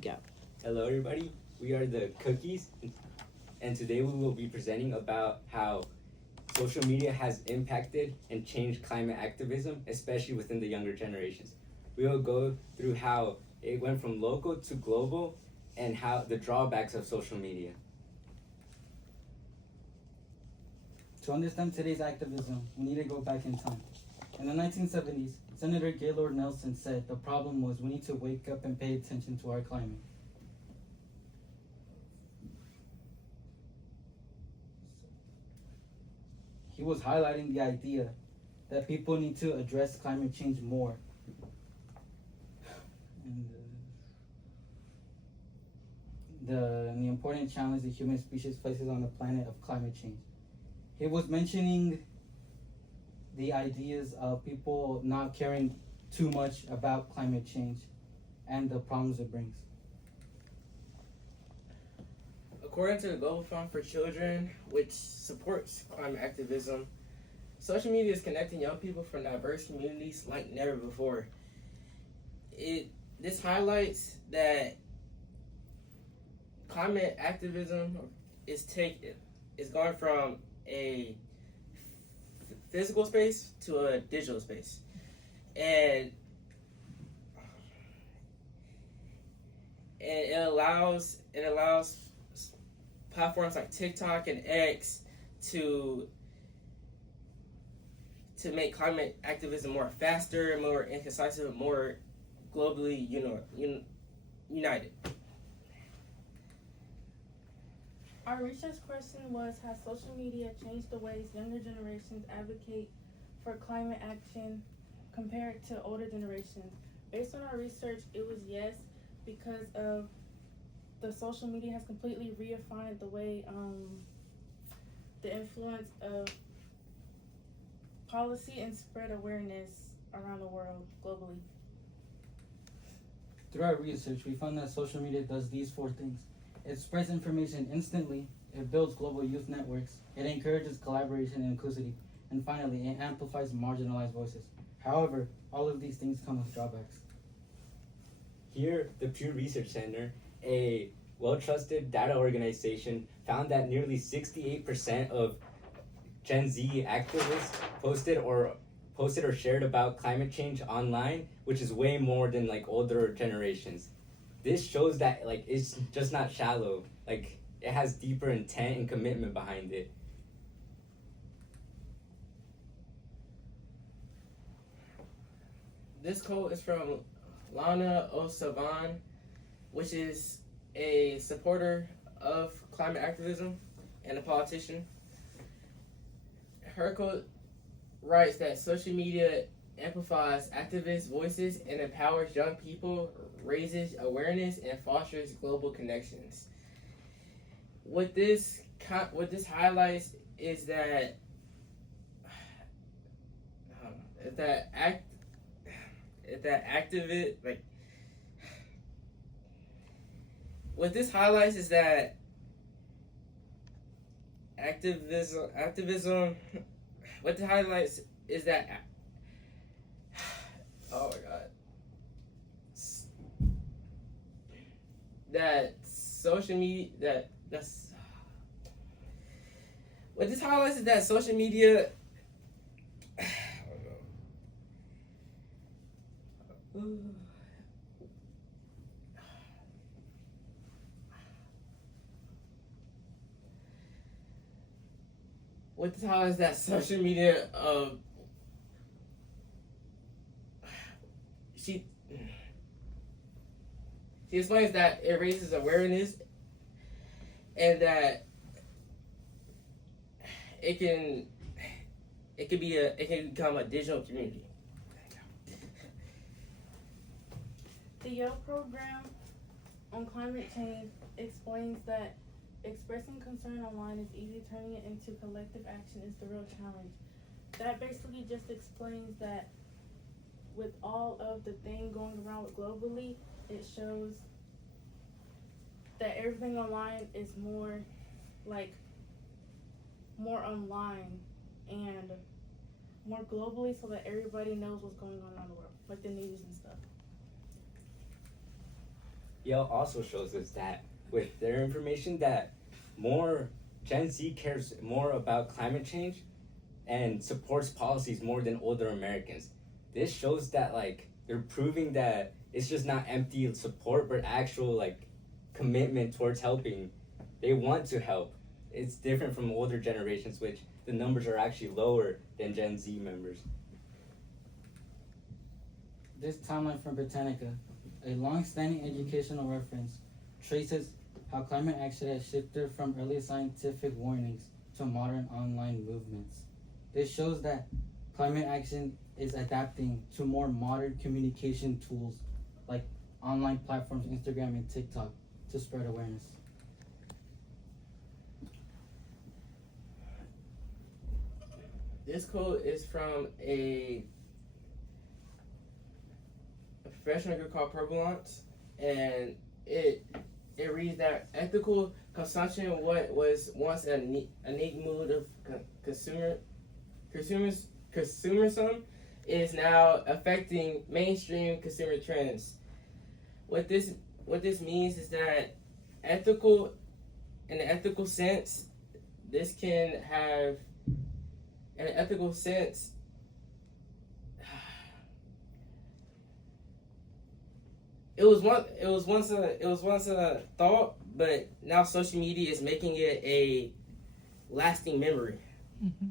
go. Hello, everybody. We are the Cookies, and today we will be presenting about how social media has impacted and changed climate activism, especially within the younger generations. We will go through how it went from local to global and how the drawbacks of social media. To understand today's activism, we need to go back in time. In the 1970s, Senator Gaylord Nelson said the problem was we need to wake up and pay attention to our climate. He was highlighting the idea that people need to address climate change more. And the important challenge the human species faces on the planet of climate change. He was mentioning the ideas of people not caring too much about climate change and the problems it brings. According to the Global Fund for Children, which supports climate activism, social media is connecting young people from diverse communities like never before. This highlights that climate activism is going from a physical space to a digital space, and it allows platforms like TikTok and X to make climate activism more faster, more incisive, more globally united. Our research question was, has social media changed the ways younger generations advocate for climate action compared to older generations? Based on our research, it was yes, because of the social media has completely redefined the way the influence of policy and spread awareness around the world globally. Through our research, we found that social media does these four things. It spreads information instantly, it builds global youth networks, it encourages collaboration and inclusivity, and finally, it amplifies marginalized voices. However, all of these things come with drawbacks. Here, the Pew Research Center, a well-trusted data organization, found that nearly 68% of Gen Z activists posted or shared about climate change online, which is way more than older generations. This shows that it's just not shallow. It has deeper intent and commitment behind it. This quote is from Lana O'Savan, which is a supporter of climate activism and a politician. Her quote writes that social media amplifies activist voices and empowers young people, raises awareness, and fosters global connections. What this highlights is that what this highlights is that activism. What this highlights is that. Oh my God. That social media. That's. What this highlights is that social media. What this highlights is that social media. She explains that it raises awareness and that it can become a digital community. The Yale program on climate change explains that expressing concern online is easy, turning it into collective action is the real challenge. That basically just explains that with all of the thing going around globally, it shows that everything online is more online and more globally, so that everybody knows what's going on around the world, like the news and stuff. Yale also shows us that with their information that more Gen Z cares more about climate change and supports policies more than older Americans. This shows that like they're proving that it's just not empty support but actual like commitment towards helping. They want to help. It's different from older generations, which the numbers are actually lower than Gen Z members. This timeline from Britannica, a long-standing educational reference, traces how climate action has shifted from early scientific warnings to modern online movements. This shows that climate action is adapting to more modern communication tools like online platforms, Instagram and TikTok, to spread awareness. This quote is from a professional group called Provolance, and it reads that ethical consumption, what was once a unique mood of consumerism, is now affecting mainstream consumer trends. What this means is that ethical, in an ethical sense, this can have, in an ethical sense, it was once a thought, but now social media is making it a lasting memory. Mm-hmm.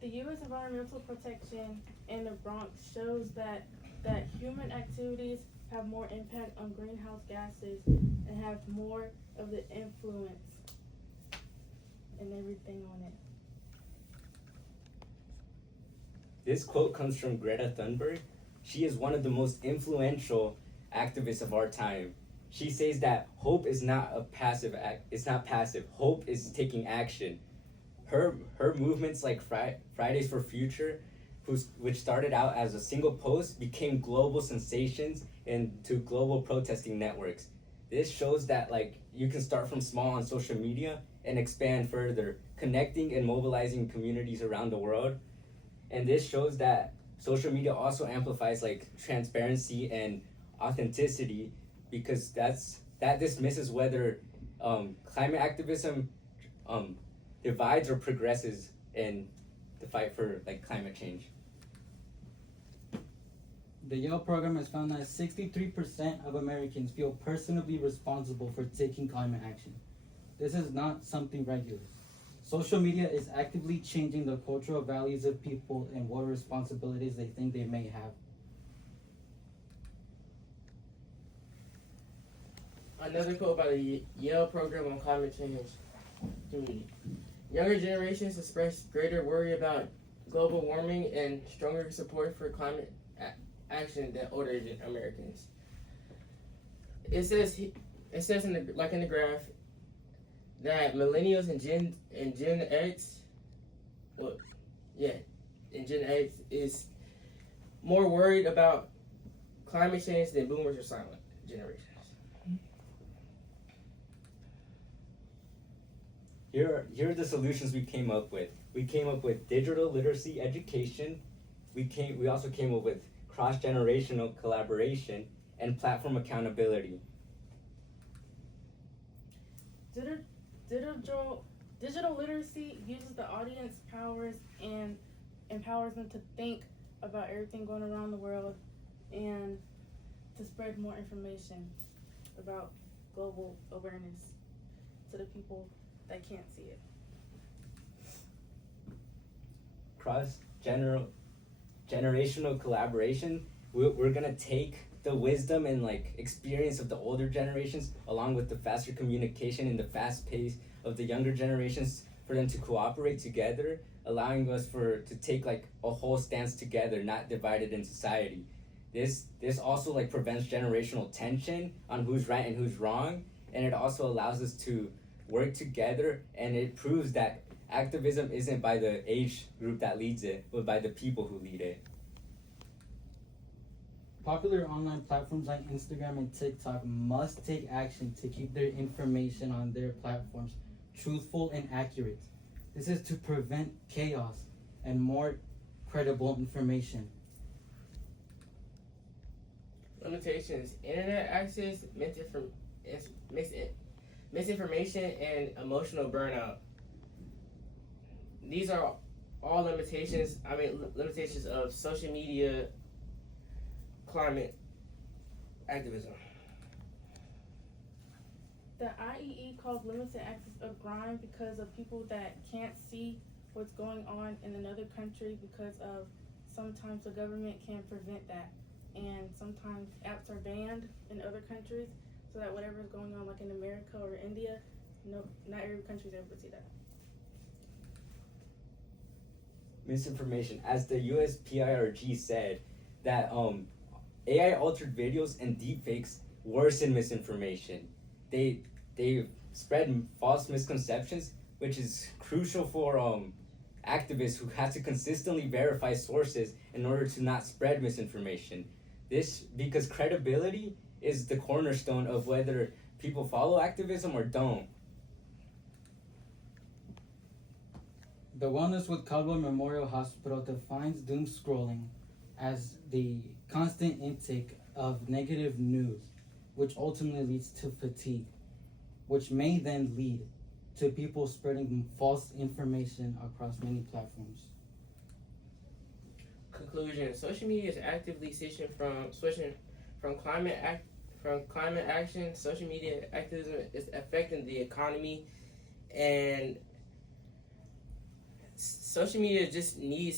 The U.S. Environmental Protection in the Bronx shows that human activities have more impact on greenhouse gases and have more of the influence and everything on it. This quote comes from Greta Thunberg. She is one of the most influential activists of our time. She says that hope is not a passive act. It's not passive. Hope is taking action. Her movements like Fridays for Future, which started out as a single post, became global sensations into global protesting networks. This shows that like you can start from small on social media and expand further, connecting and mobilizing communities around the world. And this shows that social media also amplifies like transparency and authenticity, because that dismisses whether climate activism divides or progresses in the fight for like climate change. The Yale program has found that 63% of Americans feel personally responsible for taking climate action. This is not something regular. Social media is actively changing the cultural values of people and what responsibilities they think they may have. Another quote by the Yale program on climate change community. Younger generations express greater worry about global warming and stronger support for climate action than older Americans. It says in the graph that millennials and Gen X, and Gen X is more worried about climate change than boomers or silent generations. Here are the solutions we came up with. We came up with digital literacy education. We also came up with cross-generational collaboration and platform accountability. Digital literacy uses the audience powers and empowers them to think about everything going around the world and to spread more information about global awareness to the people that can't see it. Generational collaboration. We're gonna take the wisdom and like experience of the older generations along with the faster communication and the fast pace of the younger generations for them to cooperate together, allowing us to take like a whole stance together, not divided in society. This also like prevents generational tension on who's right and who's wrong, and it also allows us to work together, and it proves that activism isn't by the age group that leads it, but by the people who lead it. Popular online platforms like Instagram and TikTok must take action to keep their information on their platforms truthful and accurate. This is to prevent chaos and more credible information. limitations: internet access, misinformation, and emotional burnout. These are all limitations of social media climate activism. The IEE calls limited access a crime because of people that can't see what's going on in another country because of sometimes the government can't prevent that. And sometimes apps are banned in other countries so that whatever's going on like in America or India, no, not every country's able to see that. Misinformation. As the USPIRG said, that AI altered videos and deepfakes worsen misinformation. They spread false misconceptions, which is crucial for activists who have to consistently verify sources in order to not spread misinformation. This because credibility is the cornerstone of whether people follow activism or don't. The Wellness with Caldwell Memorial Hospital defines doom scrolling as the constant intake of negative news, which ultimately leads to fatigue, which may then lead to people spreading false information across many platforms. Conclusion: social media is actively switching from climate action. Social media activism is affecting the economy, and social media just needs